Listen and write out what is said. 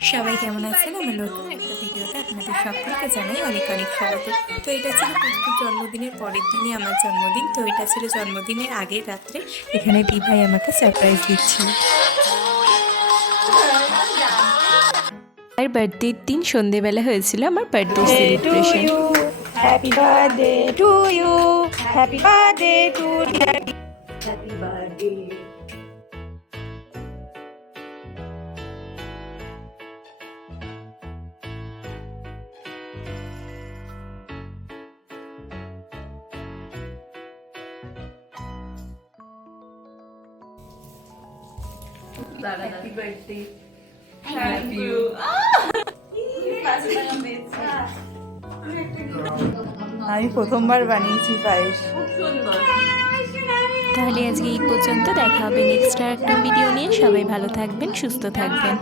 সবাই কেমন আছেন? আমার নতুন একটা ভিডিওতে আপনাদের সকলকে জানাই অনেক অনেক স্বাগত। তো এটা ছিল পুচকুর জন্মদিনের পরের দিনই আমার জন্মদিন। তো এটা ছিল জন্মদিনের আগের রাত্রে। এখানে দিভাই আমাকে সারপ্রাইজ দিচ্ছিল। আর বার্থডের দিন সন্ধেবেলা হয়েছিল আমার birthday celebration. Happy birthday to you, happy birthday to you, happy birthday. Happy birthday. Thank you. আমি প্রথমবার বানিয়েছি পায়েস। তাহলে আজকে এই পর্যন্ত, দেখা হবে নেক্সট আর একটা ভিডিও নিয়ে। সবাই ভালো থাকবেন, সুস্থ থাকবেন।